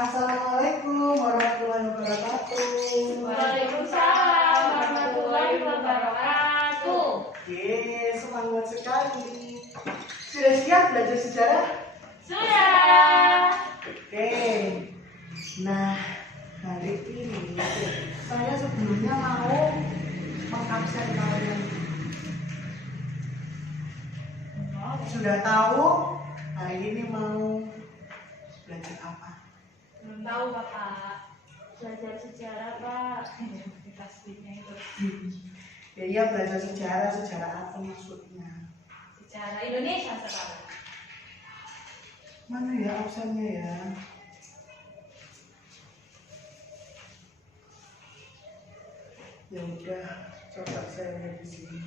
Assalamualaikum warahmatullahi wabarakatuh. Waalaikumsalam warahmatullahi wabarakatuh. Oke, semangat sekali. Sudah siap belajar sejarah? Sudah. Oke. Nah, hari ini saya sebelumnya mau mengabsen kalian. Sudah tahu hari ini mau belajar apa? Belum tahu Bapak. Belajar sejarah Pak. Pastinya itu. Ya iya, belajar sejarah. Sejarah apa maksudnya? Sejarah Indonesia sekarang. Mana ya absennya ya? Ya udah, coba saya lihat di sini.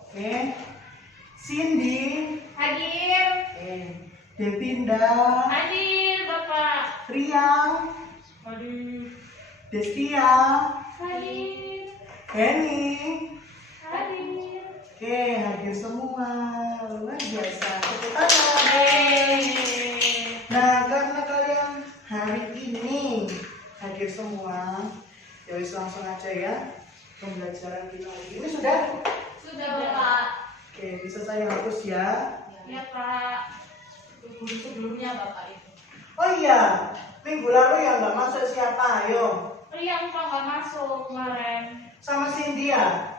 Oke, Cindy, Hadir. Devinda, Hadir Bapak. Riang, Hadir. Destia, Hadir. Henny. Hadir. Oke, hadir semua. Luar biasa. Tepuk tangan. Nah, karena kalian hari ini hadir semua, ya wis langsung aja ya pembelajaran kita hari ini. Sudah? Sudah Bapak. Oke, bisa saya hapus ya. Ya Pak. Guru sebelumnya Bapak itu. Oh iya, minggu lalu yang nggak masuk siapa? Ayo. Riang Pak nggak masuk kemarin. Sama Cindy ya?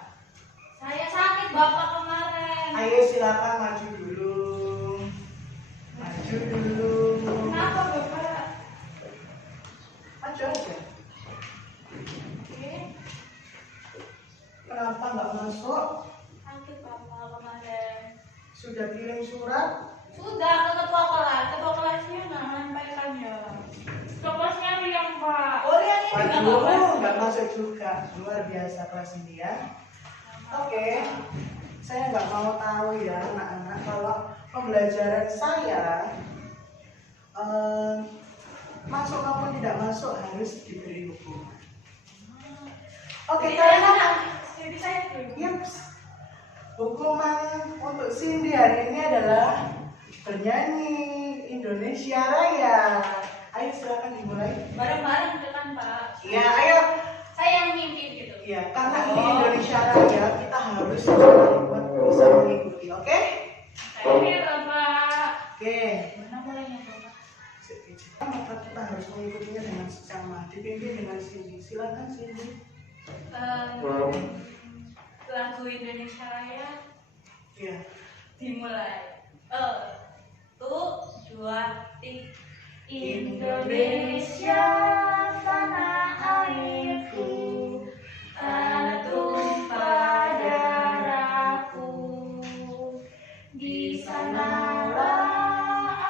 Saya sakit Bapak kemarin. Ayo silakan maju dulu. Maju dulu. Kenapa Bapak? Maju aja. Oke. Kenapa nggak masuk? Sakit Bapak kemarin. Sudah kirim surat? Sudah ke ketua kelasnya menyampaikannya. Ketua kelasnya Riang Pak. Oh Riang ini nggak Waduh, masuk. nggak masuk juga. Luar biasa kelas ini ya. Oke, saya nggak mau tahu ya anak-anak kalau pembelajaran saya masuk maupun tidak masuk harus diberi hukuman. Oke, karena Jadi saya dulu. yups, hukuman untuk Cindy hari ini adalah bernyanyi Indonesia Raya. Ayo silakan dimulai. Bareng-bareng gitu kan Pak. Iya, ayo. Saya yang mimpin gitu. Iya, karena ini Indonesia Raya, kita harus buat bisa mengikuti, oke? Oke Bapak. Oke. Mana mulainya Bapak? Maka kita harus mengikutinya dengan seksama, dipimpin dengan Cindy. Silakan Cindy. Lagu Indonesia Raya Iya. dimulai. Tuh, dua, tiga. Indonesia tanah airku, tanah tumpah darahku. Di sanalah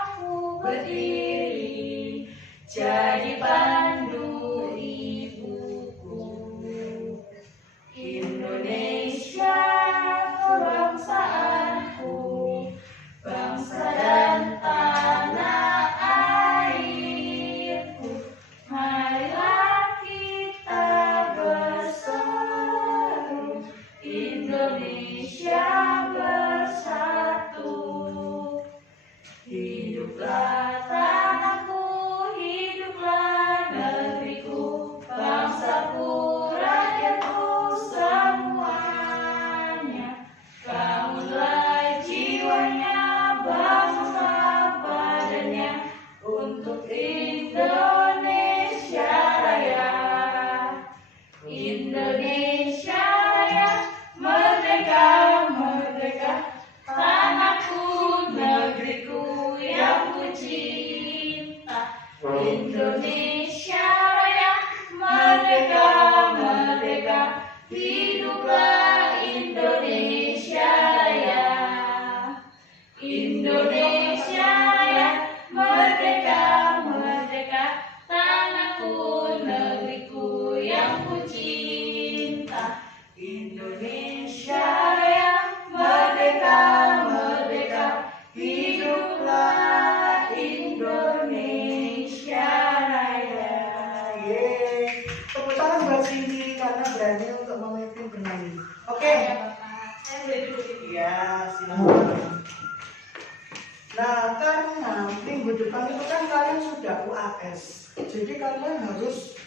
aku berdiri, jadi pandu ibuku. Indonesia kebangsaanku, bangsa dan tanah airku. Marilah kita bersatu, Indonesia bersatu. Hiduplah tanahku, hiduplah negeriku, bangsaku, rakyatku semuanya. Bangunlah jiwanya, bangunlah badannya untuk Indonesia Raya. Indonesia Raya, merdeka, merdeka, tanahku, negeriku yang ku cinta. Indonesia Raya, merdeka, merdeka, hiduplah Indonesia Raya. Indonesia Raya, merdeka, merdeka, tanahku, negeriku yang ku cinta. Indonesia Raya, merdeka, merdeka, hiduplah Indonesia Raya. Yeay. Tepuk tangan buat Cindy karena berani untuk memimpin bernyanyi. Oke. Saya boleh dulu. Iya, silakan. Nah, karena minggu depan itu kan kalian sudah UAS, jadi kalian harus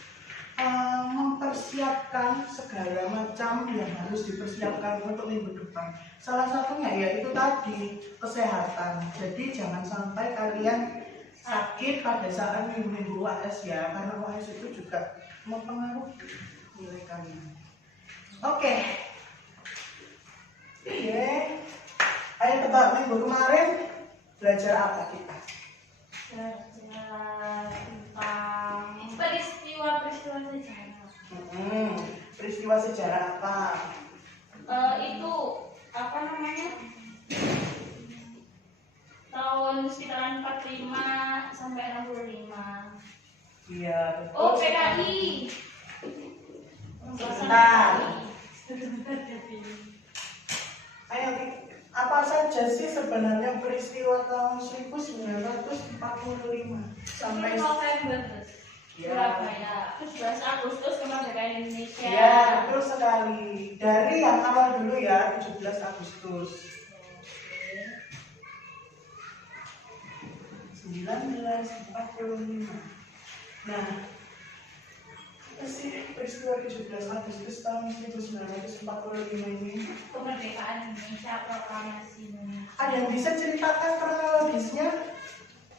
mempersiapkan segala macam yang harus dipersiapkan untuk minggu depan. Salah satunya yaitu tadi kesehatan. Jadi jangan sampai kalian sakit pada saat minggu-minggu UAS ya, karena UAS itu juga mempengaruhi nilai kalian. Oke. Iya. Ayo tebak minggu kemarin belajar apa kita? Belajar tentang peristiwa sejarah. Peristiwa sejarah apa? Itu apa namanya? Tahun sekitaran 45 sampai 65. Iya, betul. Oh, PKI. Sebentar. Ayo, apa saja sih sebenarnya peristiwa tahun 1945 sampai November. Ya. Surabaya. 17 Agustus kemerdekaan Indonesia. Ya, betul sekali. Dari yang awal dulu ya, 17 Agustus. 1945. Nah, apa sih peristiwa 17 Agustus tahun 1945 ini? Kemerdekaan Indonesia, proklamasi Indonesia. Ada yang bisa ceritakan kronologisnya?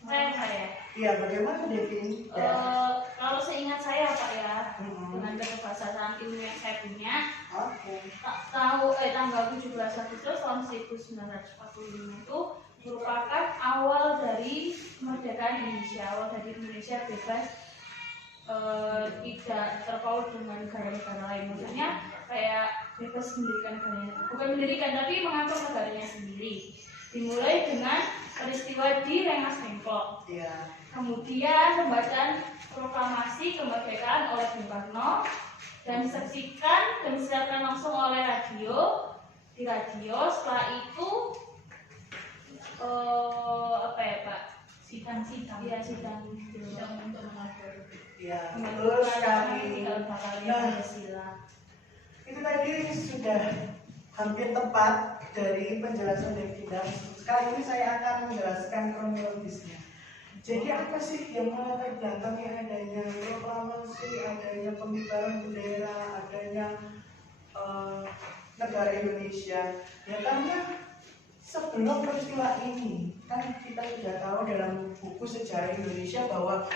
Saya. Iya, bagaimana Devin? Kalau seingat saya Pak ya, dengan keterbatasan ilmu yang saya punya, tanggal 17 Agustus tahun 1945 itu merupakan awal dari kemerdekaan Indonesia, awal dari Indonesia bebas, tidak terpaut dengan negara-negara lain. Maksudnya kayak bebas mendirikan negaranya, bukan mendirikan tapi mengatur negaranya sendiri. Dimulai dengan peristiwa di Rengas Dengklok. Iya. Kemudian pembacaan proklamasi kemerdekaan oleh Bung Karno dan disaksikan dan disiarkan langsung oleh radio di radio. Setelah itu apa ya Pak? Sidang ya sidang untuk mengatur. Ya, betul sekali. Nah, itu tadi sudah hampir tepat dari penjelasan Devina. Kali ini saya akan menjelaskan kronologisnya. Jadi apa sih yang melatar belakangi adanya proklamasi, adanya pembubaran bendera, adanya negara Indonesia? Ya karena sebelum peristiwa ini kan kita sudah tahu dalam buku sejarah Indonesia bahwa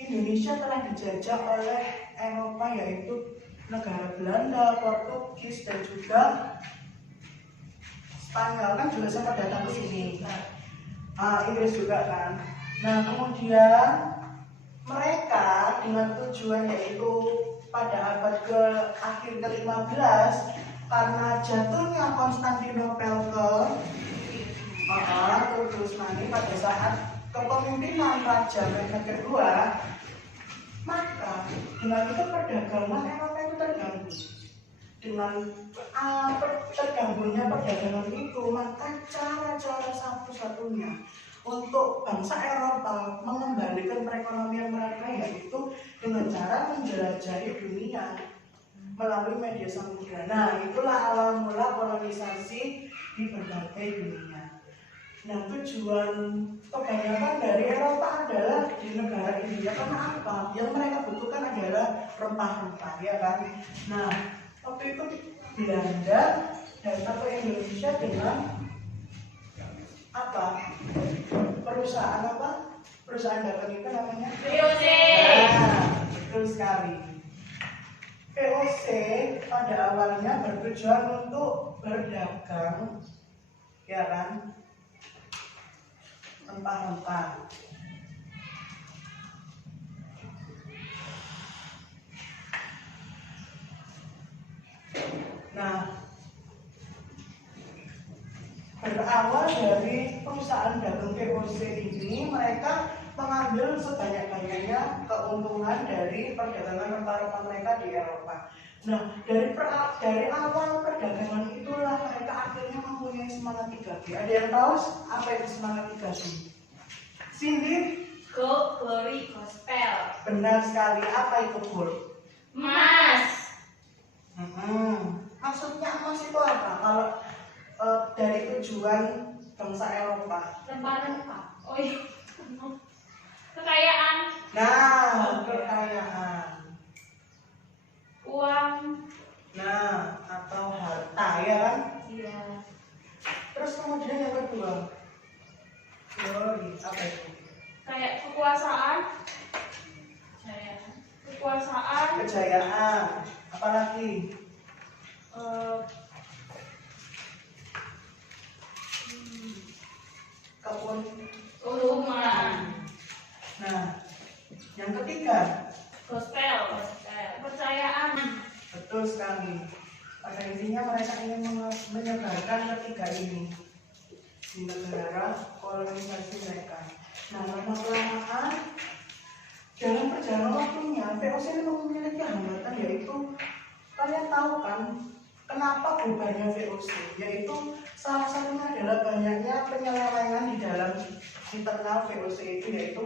Indonesia telah dijajah oleh Eropa, yaitu negara Belanda, Portugis, dan juga Spanyol kan juga sempat datang ke sini. Inggris juga kan. Nah kemudian mereka dengan tujuan yaitu pada abad akhir ke-15 karena jatuhnya Konstantinopel ke Turki Utsmani pada saat kepemimpinan Raja Mehmed kedua, maka dengan itu perdagangan Eropa itu terganggu. Dengan terganggunya perdagangan itu, maka cara-cara satu-satunya untuk bangsa Eropa mengembalikan perekonomian mereka yaitu dengan cara menjelajahi dunia melalui media samudera. Nah, itulah awal mula kolonisasi di berbagai dunia. Nah, tujuan kebanyakan dari Eropa adalah di negara India. Karena apa? Yang mereka butuhkan adalah rempah-rempah, ya kan? Nah, waktu itu Belanda datang ke Indonesia dengan apa? Perusahaan apa? Perusahaan dagang itu namanya VOC. Nah, betul sekali. VOC pada awalnya bertujuan untuk berdagang, ya kan? Rempah-rempah. Nah, berawal dari perusahaan dagang VOC ini, mereka mengambil sebanyak-banyaknya keuntungan dari perdagangan rempah-rempah mereka di Eropa. Nah, dari awal perdagangan itulah mereka akhirnya mempunyai semangat 3G. Ada yang tahu apa itu semangat 3G? Cindy? Gold, glory, gospel. Benar sekali. Apa itu gold? Emas. Maksudnya emas itu apa? Kalau dari tujuan bangsa Eropa. Rempah-rempah. Oh iya. Kekayaan. Nah, kekayaan. Uang. Nah, atau harta ya kan? Iya. Terus kemudian yang kedua, teori apa itu? Kayak kekuasaan. Kekuasaan. Kejayaan. Apalagi? Keuntungan. Nah, yang ketiga, Gospel. Kepercayaan. betul sekali. Pada intinya mereka ingin menyebarkan ketiga ini di negara kolonisasi mereka. Nah, lama-kelamaan dalam perjalanan waktunya, VOC ini memiliki hambatan, yaitu kalian tahu kan kenapa bubarnya VOC? Yaitu salah satunya adalah banyaknya penyelewengan di dalam internal VOC itu, yaitu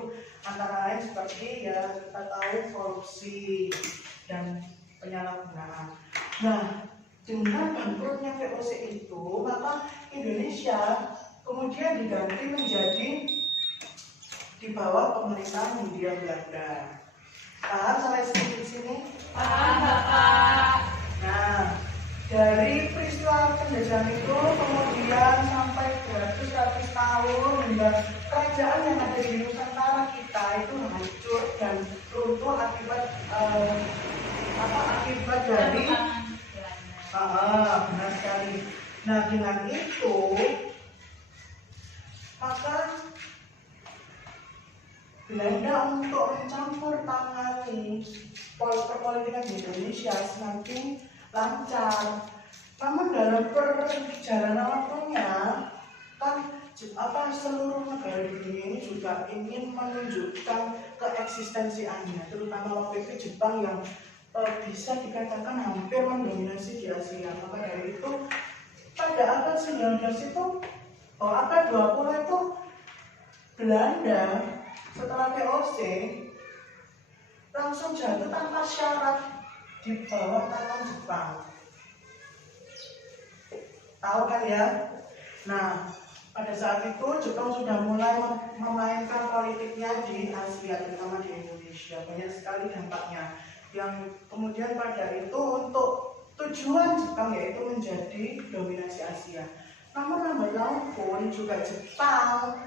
antara lain seperti ya kita tahu korupsi dan penyalahgunaan. Nah, dengan bangkrutnya VOC itu, maka Indonesia kemudian diganti menjadi di bawah pemerintahan Hindia Belanda. Paham sampai sini? Paham, Bapak. Nah, dari peristiwa penjajahan itu kemudian sampai beratus-ratus tahun hingga kerajaan yang ada di Nusantara kita itu hancur dan runtuh akibat akibat dari benar sekali. Nah, dengan itu maka Belanda untuk mencampur tangani perpolitikan di Indonesia semakin lancar. Namun dalam perjalanan waktunya kan seluruh negara di dunia ini juga ingin menunjukkan keeksistensiannya, terutama waktu itu Jepang yang bisa dikatakan hampir mendominasi di Asia. Maka dari itu pada abad 19 itu abad 20 itu Belanda setelah VOC langsung jatuh tanpa syarat di bawah tangan Jepang. Tahu kan ya? Nah, pada saat itu Jepang sudah mulai memainkan politiknya di Asia, terutama di Indonesia. Banyak sekali dampaknya yang kemudian pada itu untuk tujuan Jepang yaitu menjadi dominasi Asia. Namun lambat laun pun juga Jepang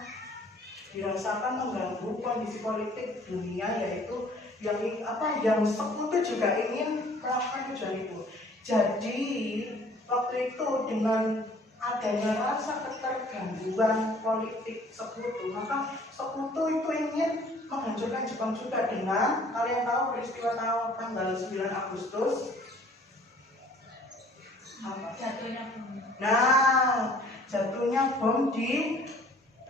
dirasakan mengganggu kondisi politik dunia, yaitu yang sekutu juga ingin melakukan tujuan itu. Jadi waktu itu dengan adanya rasa ketergangguan politik sekutu, maka sekutu itu ingin menghancurkan Jepang juga dengan kalian tahu peristiwa tanggal 9 Agustus apa? Jatuhnya bom. Nah, jatuhnya bom di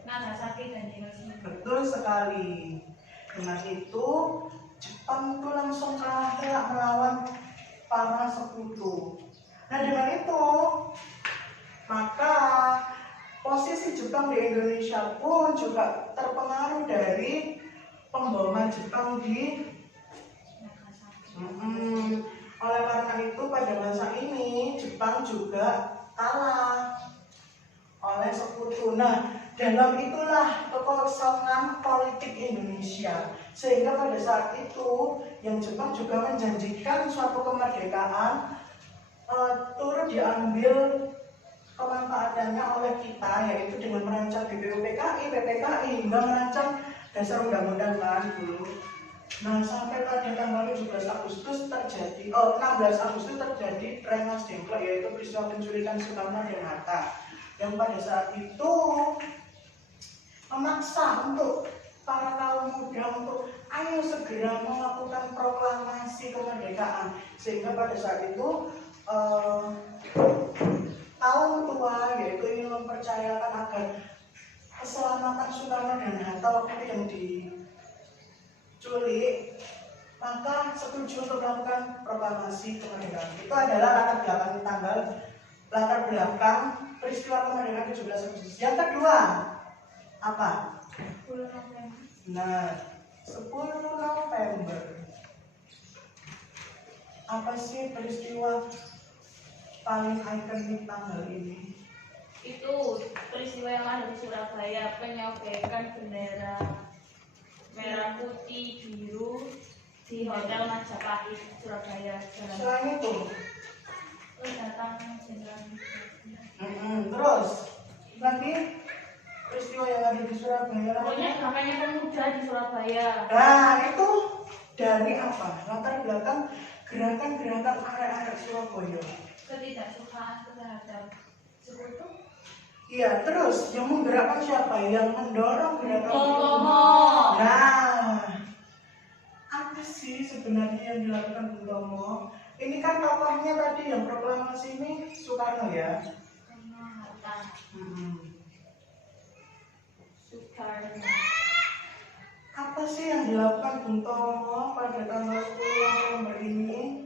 Nagasaki dan Hiroshima. betul sekali. Dengan itu Jepang itu langsung kalah melawan para sekutu. Nah, dengan itu maka posisi Jepang di Indonesia pun juga terpengaruh dari pemboman Jepang di Nagasaki. Oleh karena itu pada masa ini Jepang juga kalah oleh sekutu. Nah, dalam itulah kekosongan politik Indonesia, sehingga pada saat itu yang Jepang juga menjanjikan suatu kemerdekaan turut diambil kemanfaatannya oleh kita, yaitu dengan merancang PPKI hingga merancang dasar undang-undang kan dulu. Nah, sampai pada tanggal 16 Agustus terjadi Rengas Dengklok, yaitu peristiwa penculikan Soekarno dan Hatta, yang pada saat itu memaksa untuk para kaum muda untuk ayo segera melakukan proklamasi kemerdekaan, sehingga pada saat itu kaum tua yaitu ingin mempercayakan agar keselamatan Soekarno dan Hatta waktu itu yang diculik, maka setuju untuk melakukan proklamasi kemerdekaan. Itu adalah latar belakang peristiwa kemerdekaan 17 Agustus. Yang kedua apa? 10 November. Nah, 10 November. Apa sih peristiwa paling ikonik tanggal ini? itu peristiwa yang ada di Surabaya, penyobekan bendera merah putih biru di Hotel Majapahit Surabaya. Selain itu, Datang jenderal. terus lagi peristiwa yang ada di Surabaya. Pokoknya kampanye pemuda di Surabaya. Nah itu dari apa? Latar belakang gerakan-gerakan arek-arek Surabaya. Ketidaksukaan terhadap sekutu. Iya, terus yang menggerakkan siapa? Yang mendorong gerakan itu. Tomo. Nah, apa sih sebenarnya yang dilakukan Bung Tomo? Ini kan tokohnya tadi yang proklamasi ini Soekarno ya. Hatta. Soekarno. Apa sih yang dilakukan Bung Tomo pada tanggal 10 November ini?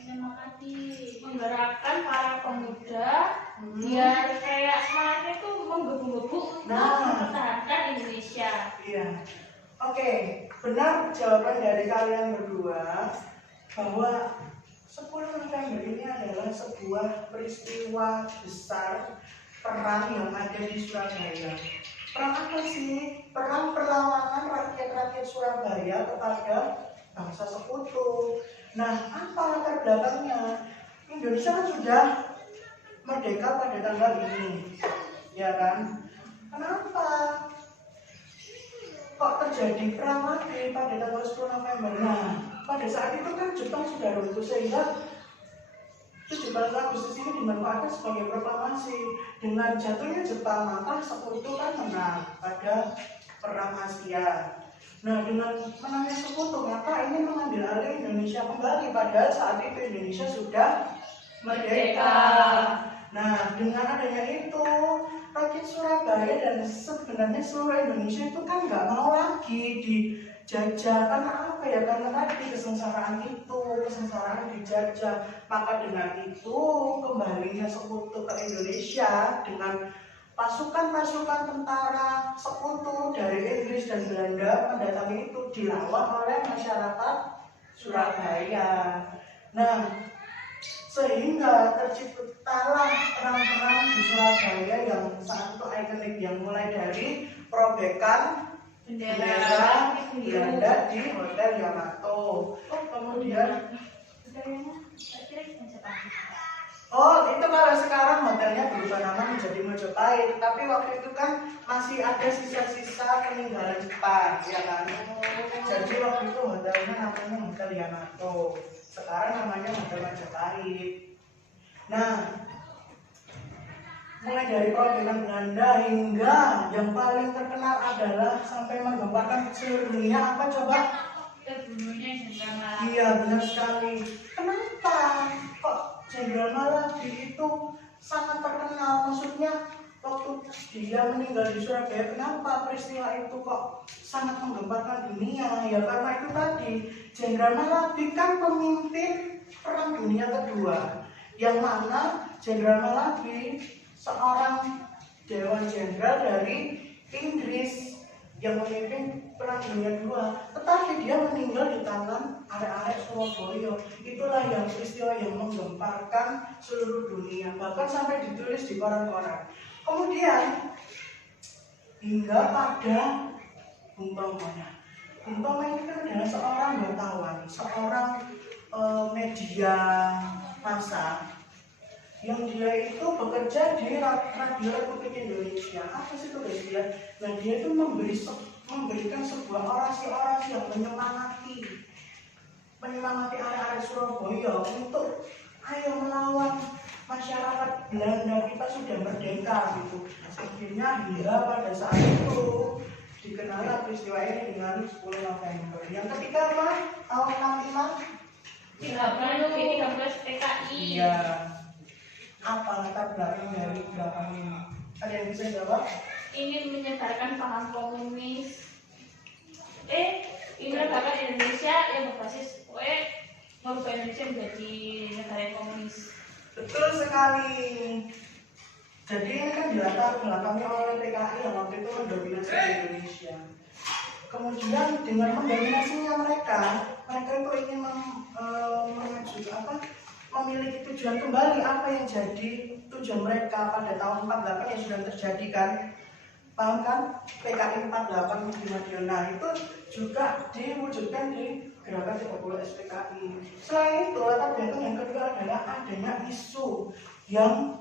Menyemangati, menggerakkan para pemuda biar kayak semangatnya tuh menggebu-gebu untuk mempertahankan Indonesia. Iya. Oke, benar jawaban dari kalian berdua bahwa 10 November ini adalah sebuah peristiwa besar perang yang ada di Surabaya. Perang apa sih? Perang perlawanan rakyat-rakyat Surabaya kepada bangsa sekutu. Nah, apa latar belakangnya? Indonesia kan sudah merdeka pada tanggal ini, ya kan? Kenapa kok terjadi perang lagi pada tanggal 10 November? Nah, pada saat itu kan Jepang sudah runtuh sehingga 17 Agustus ini dimanfaatkan sebagai proklamasi. Dengan jatuhnya Jepang, maka sekutu kan menang pada perang Asia. Nah, dengan menangnya sekutu, maka ini mengambil alih Indonesia kembali. Padahal saat itu Indonesia sudah merdeka. Nah, dengan adanya itu, rakyat Surabaya dan sebenarnya seluruh Indonesia itu kan nggak mau lagi dijajah. Karena apa ya? Karena tadi kesengsaraan itu, kesengsaraan dijajah. Maka dengan itu, kembalinya sekutu ke Indonesia dengan pasukan-pasukan tentara sekutu dari Inggris dan Belanda mendatangi itu dilawan oleh masyarakat Surabaya. Nah, sehingga terciptalah perang-perang di Surabaya yang sangat ikonik, yang mulai dari perobekan bendera Belanda di Hotel Yamato. Kemudian itu kalau sekarang hotelnya berubah nama menjadi Majapahit, tapi waktu itu kan masih ada sisa-sisa peninggalan Jepang, ya kan? Jadi waktu itu hotelnya namanya Hotel Yamato, sekarang namanya Hotel Majapahit. Nah, mulai dari perobekan Belanda hingga yang paling terkenal adalah sampai menggemparkan seluruh dunia, apa coba? Terbunuhnya Jenderal Malaki. Iya, benar sekali. Kenapa kok Jenderal Malaki itu sangat terkenal? Maksudnya waktu dia meninggal di Surabaya, kenapa peristiwa itu kok sangat menggemparkan dunia? Ya karena itu tadi, Jenderal Malaki kan pemimpin Perang Dunia Kedua, yang mana Jenderal Malaki seorang dewan jenderal dari Inggris yang memimpin Perang Dunia II, tetapi dia meninggal di tangan arek-arek Surabaya. Itulah yang peristiwa yang menggemparkan seluruh dunia, bahkan sampai ditulis di koran-koran. Kemudian hingga pada Bung Tomo. Bung Tomo ini kan adalah seorang wartawan, seorang media massa yang dia itu bekerja di Radio Republik Indonesia. Apa sih tugas dia? Nah, dia itu memberikan sebuah orasi-orasi yang menyemangati arek-arek Surabaya untuk ayo melawan masyarakat Belanda, kita sudah merdeka gitu. Akhirnya hingga pada saat itu dikenal peristiwa ini dengan 10 November. Yang ketiga apa? Tahun 65 13 PKI. Iya. Apa latar belakang dari gerakan ini? Ada yang bisa jawab? Ingin menyebarkan paham komunis. Ingin menegakkan Indonesia yang berbasis merubah Indonesia menjadi negara yang komunis. Betul sekali. Jadi ini kan dilatar belakangi oleh PKI yang waktu itu mendominasi Indonesia. Kemudian dengan mendominasinya mereka itu ingin memiliki tujuan kembali apa yang jadi tujuan mereka pada tahun 48 yang sudah terjadi kan. Paham kan? PKI 48 di Madiun itu juga diwujudkan di gerakan 30 SPKI. Selain itu, latar belakang yang kedua adalah adanya isu yang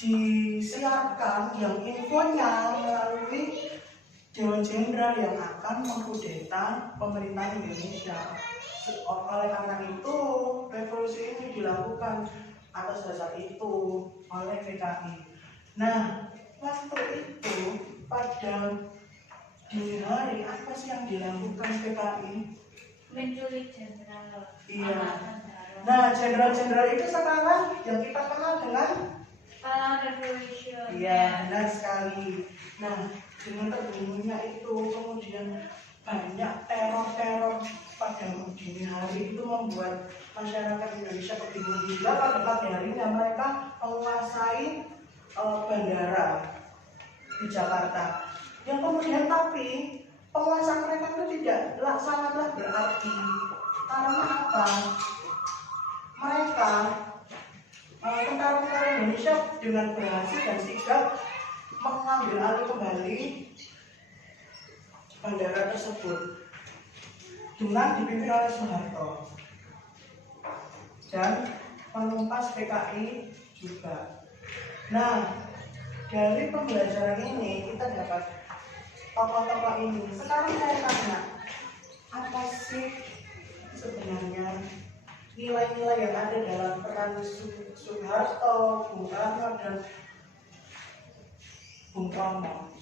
disiarkan, yang infonya melalui Dewan Jenderal yang akan mengkudeta pemerintahan Indonesia. Oleh karena itu, revolusi ini dilakukan atas dasar itu oleh PKI. Nah, waktu itu pada dini hari apa sih yang dilakukan PKI? Menculik jenderal. Iya. Nah, jenderal-jenderal itu sekarang yang kita kenal dengan revolution. iya, benar sekali. Nah, dengan terbunuhnya itu kemudian banyak teror-teror pada dini hari itu membuat masyarakat Indonesia kebingungan juga. Pada pagi harinya mereka menguasai bandara di Jakarta. Yang kemudian tapi penguasaan mereka itu tidak sangatlah berarti. Karena apa? Mereka tentara-tentara Indonesia dengan berhasil dan sigap mengambil alih kembali bandara tersebut dengan dipimpin oleh Soeharto dan menumpas PKI juga. Nah, dari pembelajaran ini kita dapat tokoh-tokoh ini. Sekarang saya tanya, apa sih sebenarnya nilai-nilai yang ada dalam peran Soeharto, Bung Karno, dan Bung Tomo?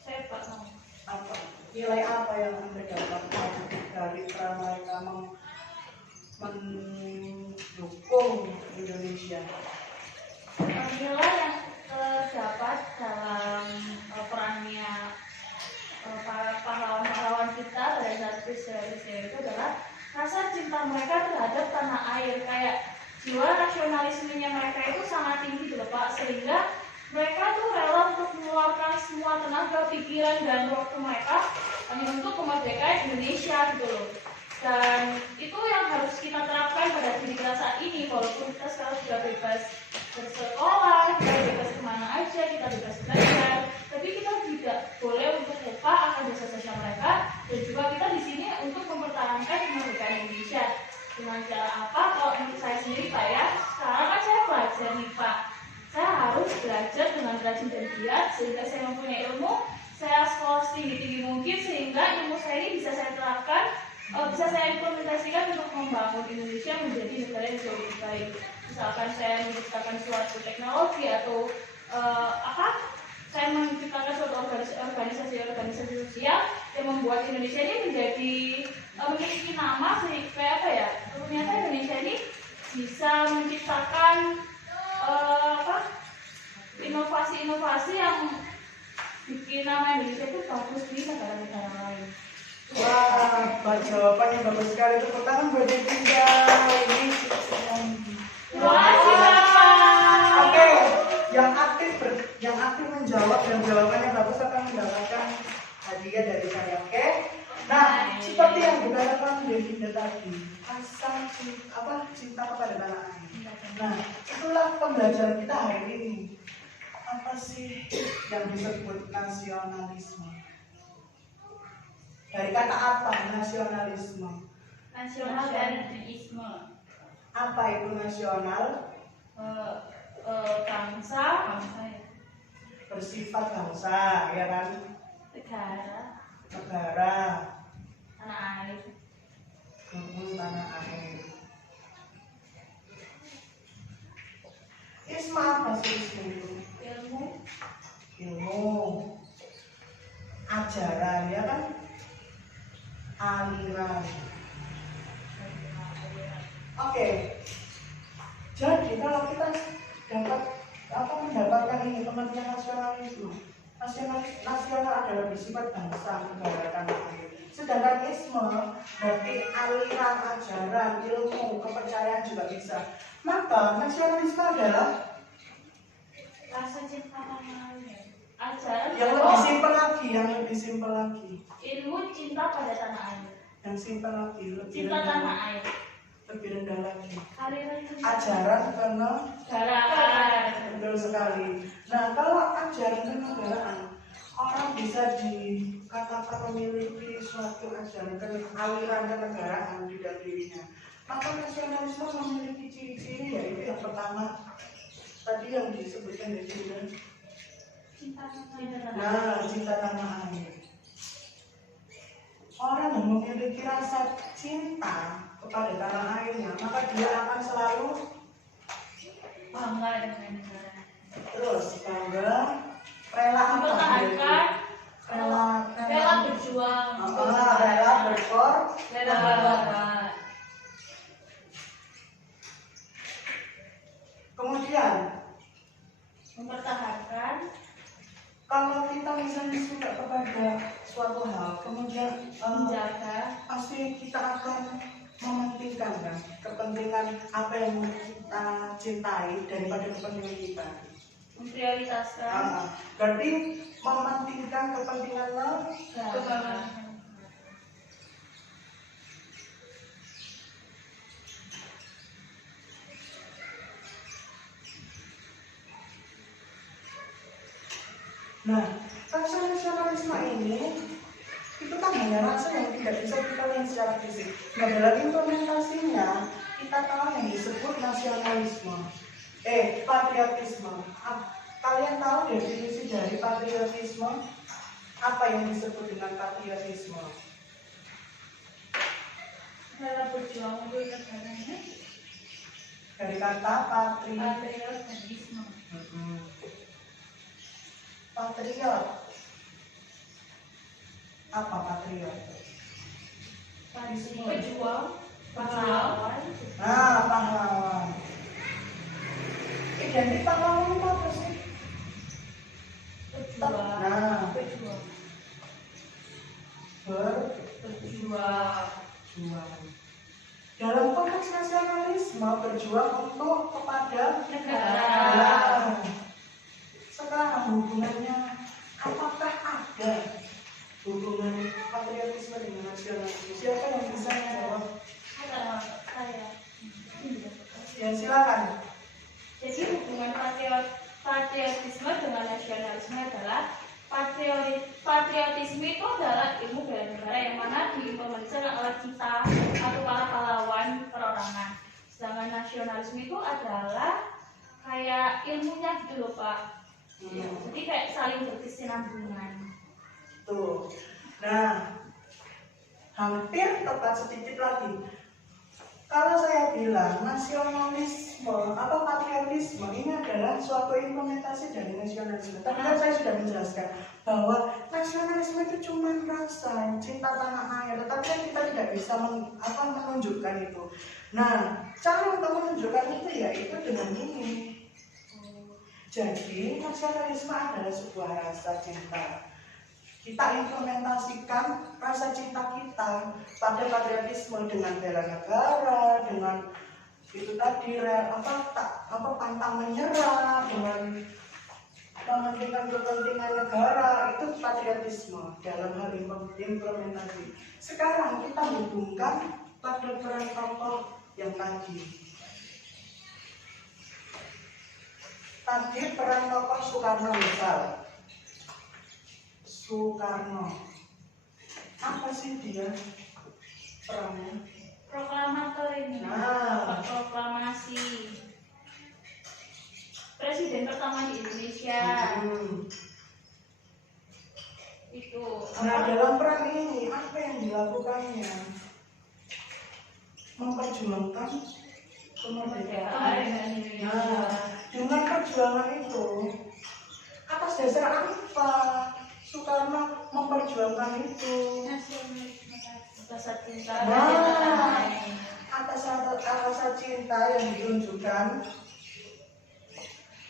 Saya Pak Mau. Apa? Nilai apa yang Anda dapatkan dari peran mereka mendukung Indonesia? Nilai yang terdapat dalam perannya para pahlawan-pahlawan kita pada saat peristiwa itu adalah rasa cinta mereka terhadap tanah air. Kayak jiwa nasionalismenya mereka itu sangat tinggi gitu Pak, sehingga mereka tuh rela untuk mengeluarkan semua tenaga, pikiran, dan waktu mereka hanya untuk kemerdekaan Indonesia gitu loh. Dan itu yang harus kita terapkan pada diri kita saat ini, walaupun kita sekarang sudah bebas bersekolah, kita bebas kemana aja, kita bebas belajar, tapi kita tidak boleh untuk lupa akan jasa-jasa mereka, dan juga kita di sini untuk mempertahankan kemerdekaan Indonesia. Dengan cara apa? Kalau menurut saya sendiri Pak ya, sekarang kan saya belajar nih Pak, saya harus belajar dengan rajin dan giat sehingga saya mempunyai ilmu, saya sekolah setinggi-tinggi mungkin sehingga ilmu saya ini bisa saya terapkan, bisa saya implementasikan untuk membangun Indonesia menjadi negara yang jauh lebih baik. Misalkan saya menciptakan suatu teknologi atau saya menciptakan suatu organisasi sosial yang membuat Indonesia ini menjadi memiliki nama sehingga ternyata Indonesia ini bisa menciptakan inovasi-inovasi yang bikin nama Indonesia itu bagus di negara-negara lain. Wah, jawabannya bagus sekali. Tepuk tangan buat Dinda. Ini oke, yang aktif menjawab dan jawabannya bagus akan mendapatkan hadiah dari saya. Oke. Nah, seperti yang dikatakan Dinda tadi, rasa cinta kepada tanah air. Nah, itulah pembelajaran kita hari ini. Apa sih yang disebut nasionalisme? Dari kata apa nasionalisme? Nasional dan nasionalisme. Apa itu nasional? Bangsa ya. Bersifat bangsa, ya kan? Negara. Tanah air. Tanah air. Isma apa sih itu? Ilmu. Ajaran, ya kan? Aliran. Oke. Jadi kalau kita mendapatkan ini pengertian nasionalisme, nasional adalah bersifat bangsa, negara, tanah air. Sedangkan isme berarti aliran, ajaran, ilmu, kepercayaan juga bisa. Maka nasionalisme adalah rasa cinta tanah air. Ajaran yang lebih simpel lagi. Ilmu cinta pada tanah air. Yang simpel lagi. Cinta tanah air. lebih rendah lagi. Aliran Ajaran kenegaraan, betul sekali. Nah, kalau ajaran kenegaraan, orang bisa dikatakan memiliki suatu ajaran aliran kenegaraan di dalam dirinya. Maka nasionalisme memiliki ciri-ciri, yaitu yang pertama tadi yang disebutkan di sini. Nah, cinta tanah air. Orang yang memiliki rasa cinta kepada tanah airnya, maka dia akan selalu bangga dengan negara. terus bangga, rela Mempertahankan, rela berjuang, rela berkorban. rela berkorban. Kemudian Mempertahankan, kalau kita misalnya suka kepada suatu hal, kemudian menjaga, pasti kita akan mementingkan kan kepentingan apa yang kita cintai daripada kepentingan kita. memprioritaskan, Berarti mementingkan kepentingan negara. Nah, rasa nasionalisme ini itu kan hanya rasa yang tidak bisa kita lihat secara fisik. Nah, dalam implementasinya kita tahu yang disebut nasionalisme, patriotisme. Kalian tahu definisi dari patriotisme? Apa yang disebut dengan patriotisme? Rela berjuang untuk negaranya. Dari kata Patriotisme. Patriot. Apa patriot? Pejuang, pahlawan. Nah, pahlawan. Identik pahlawan itu apa sih? Pejuang. Nah, Pejuang. berjuang. Dalam konteks nasionalisme, berjuang untuk kepada Negara. Sekarang hubungannya, apakah ada hubungan patriotisme dengan nasionalisme? Siapa yang bisa menjawab? Saya. Ya, silakan. Jadi hubungan patriotisme dengan nasionalisme adalah patriotisme itu adalah ilmu bela negara yang mana diimplementasikan oleh kita atau para pahlawan perorangan. Sedangkan nasionalisme itu adalah kayak ilmunya gitu loh Pak. Jadi kayak saling berkesinambungan. Tuh. Nah, hampir tepat sedikit lagi. Kalau saya bilang nasionalisme atau patriotisme ini adalah suatu implementasi dari nasionalisme. Tapi kan saya sudah menjelaskan bahwa nasionalisme itu cuma rasa cinta tanah air, tetapi kan kita tidak bisa menunjukkan itu. Nah, cara untuk menunjukkan itu yaitu dengan ini. Jadi nasionalisme adalah sebuah rasa cinta. Kita implementasikan rasa cinta kita pada patriotisme dengan bela negara, dengan itu tadi pantang menyerah, dengan mementingkan kepentingan negara, itu patriotisme dalam hal implementasi. Sekarang kita hubungkan pada peran tokoh yang tadi. Tadi peran tokoh Soekarno misal. Soekarno, apa sih dia perannya? Proklamator ini. Nah. Proklamasi. Presiden pertama di Indonesia. Itu. Nah, dalam peran ini apa yang dilakukannya? Memperjuangkan kemerdekaan. Nah, dengan perjuangan itu atas dasar apa Soekarno memperjuangkan itu? Rasa cinta. Nah, atas rasa cinta yang ditunjukkan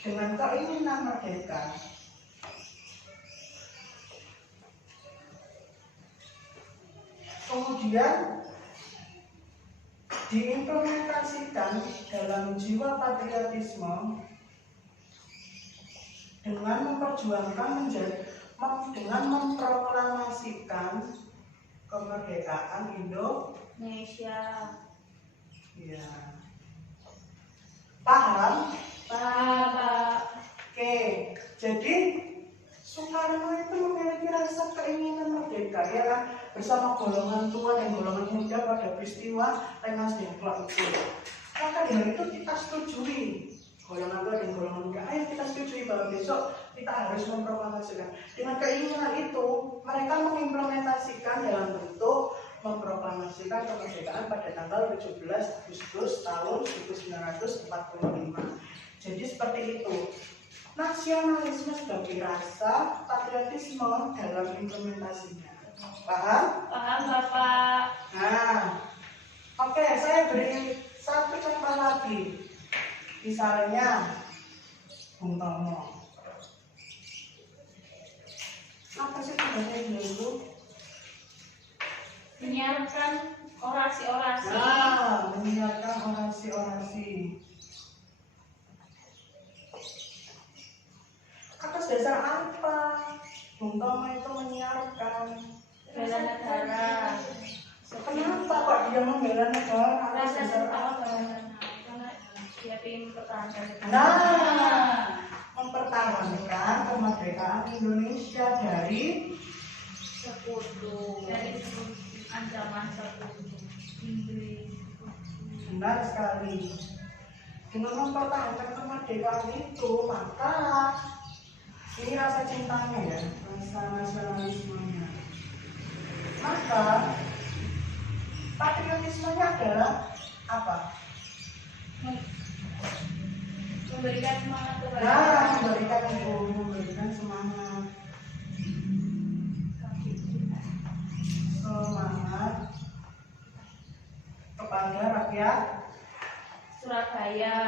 dengan keinginan merdeka. Kemudian diimplementasikan dalam jiwa patriotisme dengan memperjuangkan dengan memproklamasikan kemerdekaan Indonesia. Iya. Paham? Paham, Pak. Oke, jadi Soekarno itu memiliki rasa keinginan merdeka ya kan? Bersama golongan tua dan golongan muda pada peristiwa Rengas Dengklok itu. Maka dengan itu kita setujui golongan tua dan golongan muda. Ayo kita setujui bahwa besok kita harus memproklamasikan. Dengan keinginan itu mereka mengimplementasikan dalam bentuk memproklamasikan kemerdekaan pada tanggal 17 Agustus tahun 1945. Jadi seperti itu. Nasionalisme sebagai rasa patriotisme dalam implementasinya. Paham? Paham, Bapak. Nah, oke, saya beri satu contoh lagi. Misalnya, Bung Tomo. Apa sih tugasnya dulu? Menyiarkan orasi-orasi. Nah, menyiarkan orasi-orasi. Atas dasar apa Bung Tomo itu menyiarkan Bela negara. Kenapa kok dia membela negara? Atas Rasa dasar cinta apa? karena dia ingin mempertahankan negara. Nah, mempertahankan kemerdekaan Indonesia dari Sekutu. Dari ancaman sekutu Inggris. benar sekali. Dengan mempertahankan kemerdekaan itu, maka ini rasa cintanya ya, rasa nasionalismenya. Maka patriotismenya adalah apa? Memberikan semangat kepada Nah, memberikan semangat kepada rakyat Surabaya.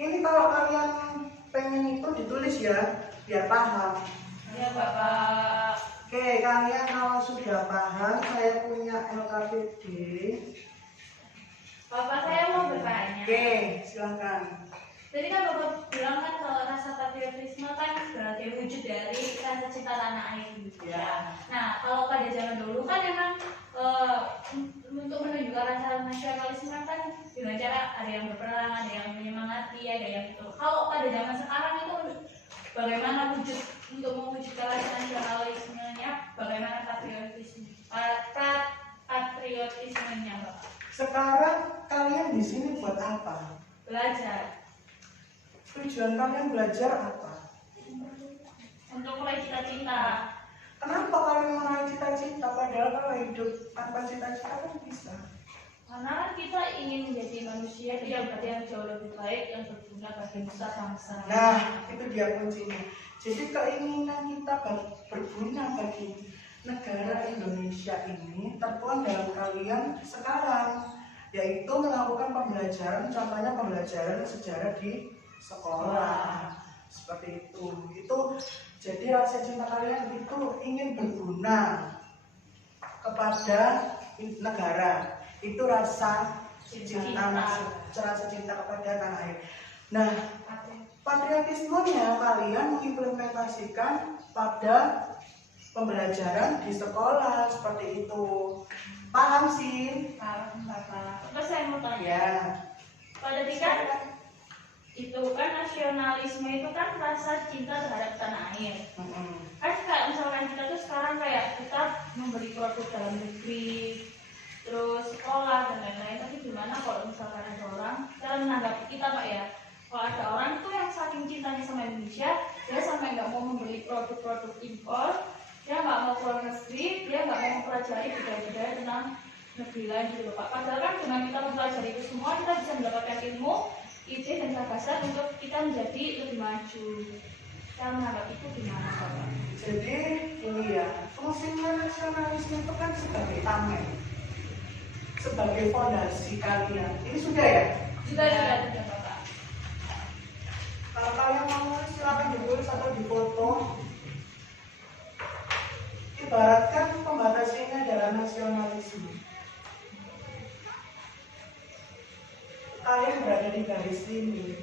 Ini kalau kalian pengen itu ditulis ya, biar paham. Ya, Bapak. Oke, kalian kalau sudah paham, saya punya LKPD. Bapak, saya mau bertanya. Oke, silakan. Jadi kan Bapak bilang kan kalau rasa patriotisme kan sebagai wujud dari rasa cinta tanah air Indonesia. Ya. Nah, kalau pada zaman dulu kan memang untuk menunjukkan rasa nasionalisme kan dengan cara ada yang berperang, ada yang menyemangati, ada yang itu. Kalau pada zaman sekarang itu bagaimana wujud untuk mewujudkan rasa nasionalismenya, bagaimana patriotismenya, Bapak? Sekarang kalian di sini buat apa? Belajar Tujuan kalian belajar apa? untuk meraih cita-cita. Kenapa kalian meraih cita-cita? Padahal kalau hidup tanpa cita-cita kan bisa. Karena kan kita ingin menjadi manusia yang jauh lebih baik yang berguna bagi nusa bangsa. Nah, itu dia kuncinya. Jadi keinginan kita berguna bagi negara Indonesia ini tertuang dalam kalian sekarang, yaitu melakukan pembelajaran, contohnya pembelajaran sejarah di sekolah. Seperti itu. Itu jadi rasa cinta kalian itu ingin berguna kepada negara. Itu rasa cinta, rasa cinta kepada tanah air. Nah, patriotismenya kalian mengimplementasikan pada pembelajaran di sekolah seperti itu. Paham sih? Paham, Bapak. Terus saya mau tanya, Ya. pada tingkat itu kan nasionalisme itu kan rasa cinta terhadap tanah air. Kan kayak misalkan kita tuh sekarang kayak kita membeli produk dalam negeri, terus sekolah dan lain-lain. Tapi gimana kalau misalkan ada orang, cara menanggapi kita Pak ya, kalau ada orang itu yang saking cintanya sama Indonesia, dia sampai nggak mau membeli produk-produk impor, dia nggak mau keluar negeri, dia nggak mau mempelajari budaya-budaya tentang negeri lain gitu Pak. Padahal kan dengan kita mempelajari itu semua, kita bisa mendapatkan ilmu, ide dan gagasan untuk kita menjadi lebih maju. Cara menanggapi itu gimana Bapak? Jadi ini ya, fungsinya nasionalisme itu kan sebagai tameng, sebagai fondasi kalian. Ini sudah ya? Sudah Bapak. Kalau kalian mau silakan ditulis atau difoto. Ibaratkan pembatasnya adalah nasionalisme. Kalian berada di garis ini.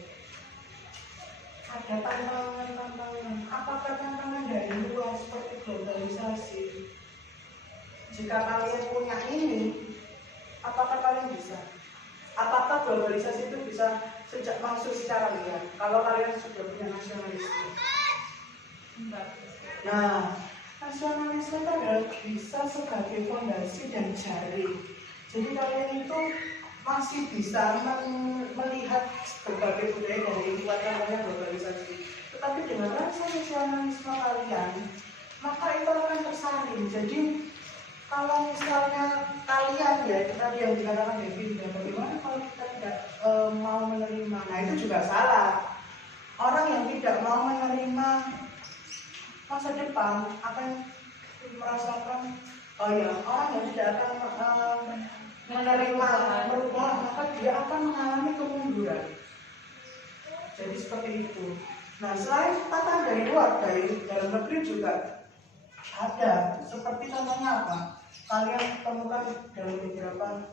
Ada tantangan-tantangan. Apakah tantangan dari luar seperti globalisasi? Jika kalian punya ini, Apakah kalian bisa? Apakah globalisasi itu bisa sejak masuk secara liar? Kalau kalian sudah punya nasionalisme. Enggak. Nah, nasionalisme itu adalah bisa sebagai fondasi dan jaring. Jadi kalian itu masih bisa melihat berbagai budaya dari lingkungan namanya globalisasi. Tetapi dengan rasa nasionalisme kalian, maka itu akan tersaring. Jadi kalau misalnya kalian ya, tadi yang dikatakan Devin, bagaimana kalau kita tidak mau menerima? Nah itu juga salah. Orang yang tidak mau menerima masa depan akan merasakan, oh ya, orang yang tidak akan menerima berubah, maka dia akan mengalami kemunduran. Jadi seperti itu. Nah selain tatan dari luar, dari dalam negeri juga ada. Seperti contohnya apa? Kalian temukan dalam beberapa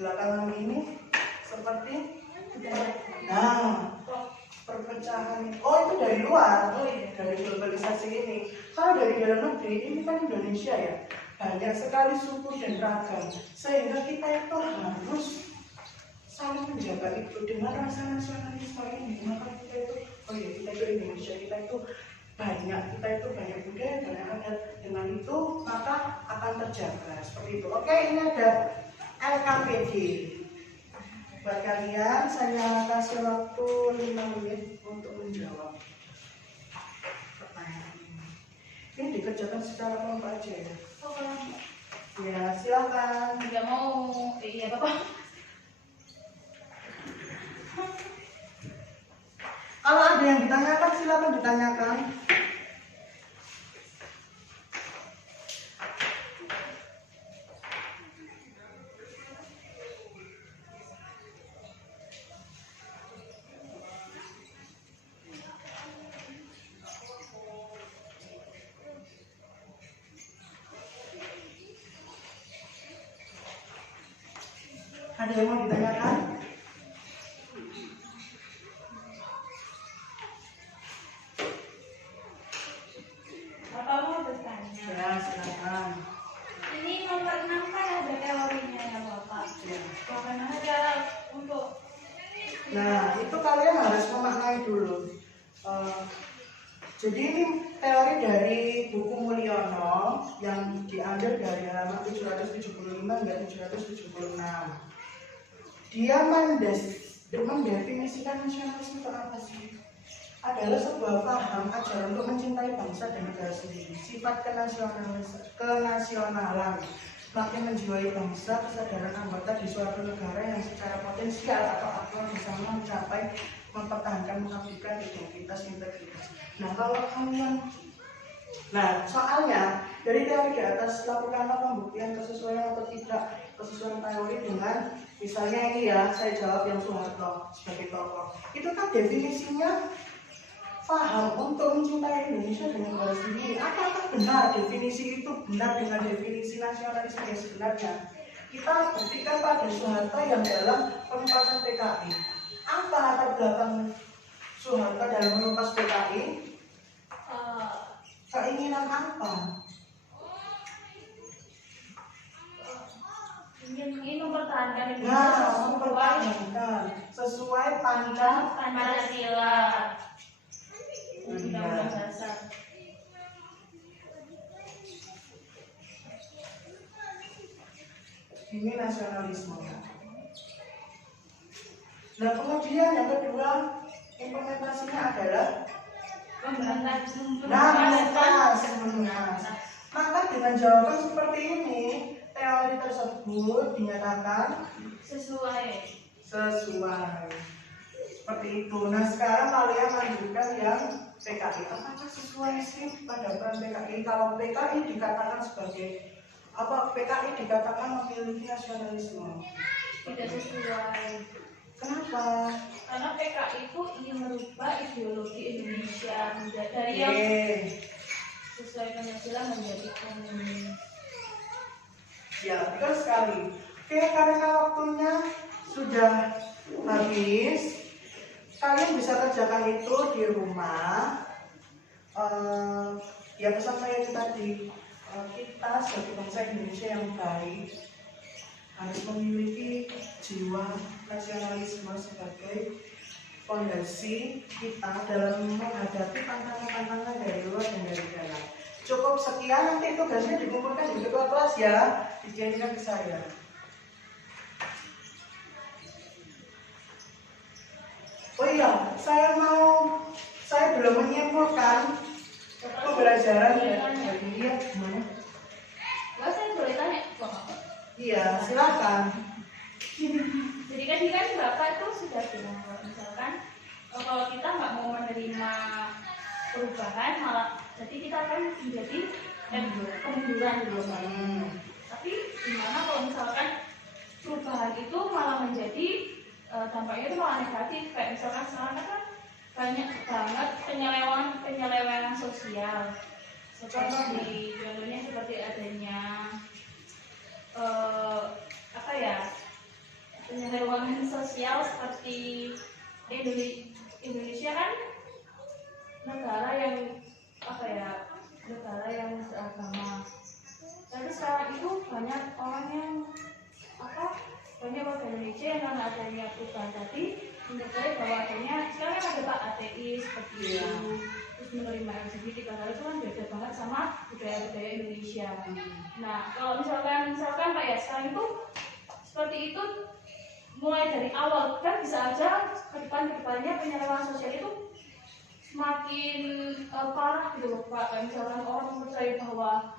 belakangan ini seperti perpecahan. Oh itu dari luar, dari globalisasi ini. Kalau dari dalam negeri ini kan Indonesia ya, banyak sekali suku dan ragam, sehingga kita itu harus saling menjaga itu dengan rasa nasionalisme ini. Maka kita itu, oh ya kita itu Indonesia, kita itu banyak budaya, banyak adat. Dengan itu maka akan terjaga seperti itu. Oke, ini ada LKPD. Buat kalian saya kasih waktu 5 menit untuk menjawab pertanyaan ini. Ini dikerjakan secara kelompok aja ya. Ya silakan. Nggak mau, iya Bapak. Kalau ada yang ditanyakan silakan ditanyakan. Ada yang mau ditanyakan? Bapak mau bertanya. Ya, silakan. Ini nomor 6 kan ada teorinya ya Bapak. Ya. Bagaimana cara untuk Nah, itu kalian harus memaknai dulu. Jadi ini teori dari buku Mulyono yang diambil dari halaman 775 hingga 776. Dia mendefinisikan nasionalisme itu apa sih? Adalah sebuah paham ajaran untuk mencintai bangsa dan negara sendiri. Sifat kenasionalan makin menjiwai bangsa, kesadaran anggota di suatu negara yang secara potensial atau aktual bisa mencapai mempertahankan, mengabdikan identitas integritas. Nah kalau kalian, soalnya dari teori di atas lakukanlah pembuktian kesesuaian atau tidak kesesuaian teori dengan misalnya ini ya, saya jawab yang Soeharto sebagai tokoh. Itu kan definisinya paham untuk mencintai Indonesia dengan negara sendiri. Apakah benar definisi itu benar dengan definisi nasionalisme yang sebenarnya? Kita buktikan pada Soeharto yang dalam penumpasan PKI. Apa latar belakang Soeharto dalam menumpas PKI? Keinginan apa? ingin mempertahankan Indonesia Mempertahankan sesuai Pancasila. Undang-undang dasar. Ini nasionalisme. Nah kemudian yang kedua implementasinya adalah menuntut. Maka dengan jawaban seperti ini teori tersebut dinyatakan sesuai. Seperti itu. Nah sekarang kalian lanjutkan yang PKI. Apakah sesuai sih pada peran PKI? Kalau PKI dikatakan sebagai apa? PKI dikatakan memiliki nasionalisme. Tidak sesuai. Kenapa? Karena PKI itu ingin merubah ideologi Indonesia dari yang sesuai Pancasila menjadi komunis. Ya, betul sekali. Oke, karena waktunya sudah habis, kalian bisa kerjakan itu di rumah. Ya pesan saya itu tadi, kita sebagai bangsa Indonesia yang baik harus memiliki jiwa nasionalisme sebagai fondasi kita dalam menghadapi tantangan-tantangan dari luar dan dari dalam. Cukup sekian, nanti tugasnya dikumpulkan di ketua kelas ya, dikirimkan ke saya. Oh iya, saya belum menyimpulkan pembelajaran dari ini ya, gimana? Saya boleh tanya, Bapak? Iya, silakan. Jadi kan Bapak itu sudah bilang kalau misalkan kalau kita nggak mau menerima perubahan malah jadi kita akan menjadi kemunduran dulu. Tapi gimana kalau misalkan perubahan itu malah menjadi dampaknya itu malah negatif, kayak misalkan sekarang kan banyak banget penyelewengan sosial seperti contohnya seperti adanya penyelewengan sosial seperti Indonesia kan negara yang beragama. Tapi sekarang itu banyak orang yang banyak warga Indonesia yang karena adanya perubahan tadi menilai bahwa adanya sekarang kan ada ateis seperti itu, terus menerima LGBT, padahal itu kan beda banget sama budaya-budaya Indonesia. Nah kalau misalkan kayak sekarang itu seperti itu mulai dari awal kan bisa aja kedepannya penyelewengan sosial itu semakin parah gitu loh Pak. Kayak misalkan orang percaya bahwa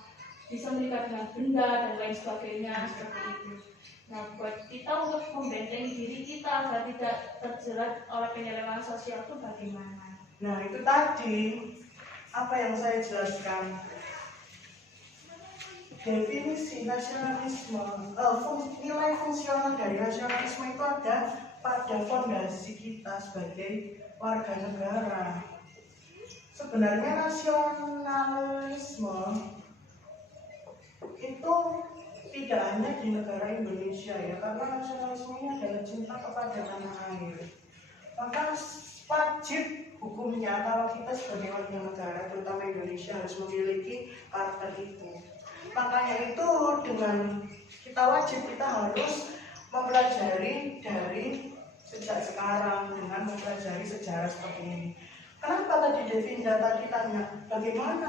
bisa menikah dengan benda dan lain sebagainya seperti itu. Nah buat kita untuk membentengi diri kita agar tidak terjerat oleh penyelewengan sosial itu bagaimana? Nah itu tadi apa yang saya jelaskan. Definisi nasionalisme, nilai fungsional dari nasionalisme itu ada pada fondasi kita sebagai warga negara. Sebenarnya nasionalisme itu tidak hanya di negara Indonesia ya, karena nasionalisme ini adalah cinta kepada tanah air. Maka wajib hukumnya kalau kita sebagai warga negara, terutama Indonesia, harus memiliki karakter itu. Makanya itu dengan kita harus mempelajari dari sejak sekarang dengan mempelajari sejarah seperti ini. Kenapa tadi Devinda tadi tanya bagaimana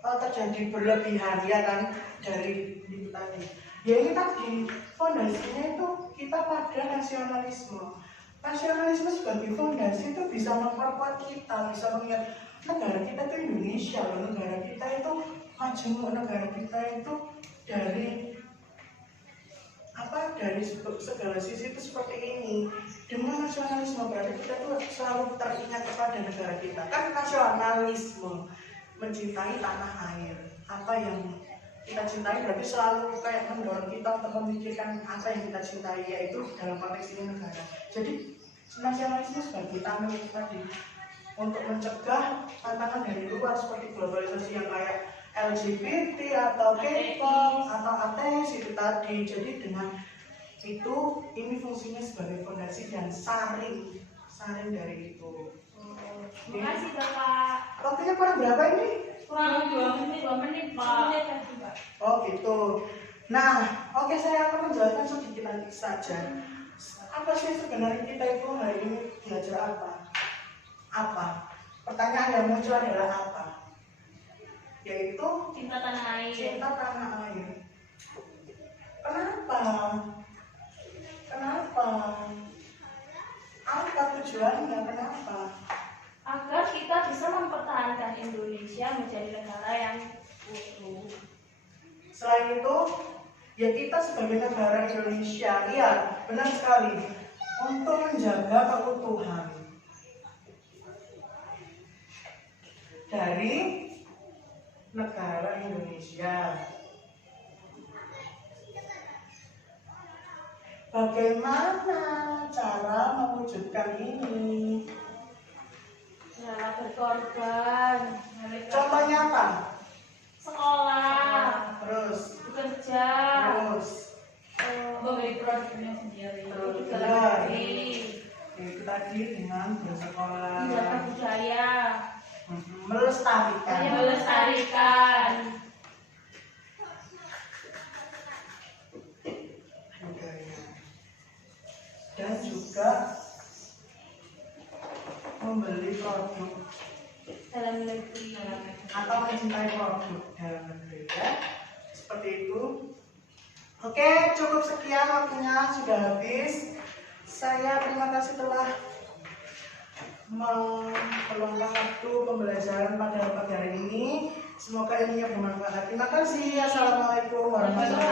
kalau terjadi berlebihan ya kan dari itu tadi. Ya ini tadi fondasinya itu kita pada nasionalisme. Nasionalisme sebagai fondasi itu bisa memperkuat kita, bisa mengingat negara kita itu Indonesia loh, negara kita itu majemuk, negara kita itu dari segala sisi itu seperti ini. Dengan nasionalisme berarti kita tuh selalu teringat kepada negara kita. Kan nasionalisme mencintai tanah air. Apa yang kita cintai berarti selalu kayak mendorong kita untuk memikirkan apa yang kita cintai, yaitu dalam konteks ini negara. Jadi nasionalisme sebagai tangan tadi untuk mencegah tantangan dari luar seperti globalisasi yang kayak LGBT atau K-pop atau ateis itu tadi. Jadi dengan itu ini fungsinya sebagai fondasi dan saring dari itu. Terima kasih Bapak. Waktunya kurang berapa ini? Kurang 2 menit Pak. Oh gitu. Nah, oke, saya akan menjelaskan sedikit lagi saja. Apa sih sebenarnya kita itu hari ini belajar apa? Apa? Pertanyaan yang muncul adalah apa? Yaitu Cinta tanah air. Cinta tanah air. Kenapa? Apa tujuannya? Kenapa? Agar kita bisa mempertahankan Indonesia menjadi negara yang utuh. Selain itu, ya kita sebagai negara Indonesia, lihat, benar sekali, untuk menjaga keutuhan dari negara Indonesia. Bagaimana cara mewujudkan ini? Ya, berkorban. Contoh nyata. Sekolah. Terus. Bekerja. Terus. Membeli produknya sendiri. Terus. Itu tadi dengan bersekolah. Menjaga budaya. Melestarikan. dan juga membeli produk dalam negeri. atau mencintai produk dalam negeri ya. Seperti itu. Oke, cukup sekian, waktunya sudah habis. Saya terima kasih telah meluangkan waktu pembelajaran pada pagi hari ini. Semoga ilmunya bermanfaat. Terima kasih. Assalamualaikum warahmatullahi wabarakatuh.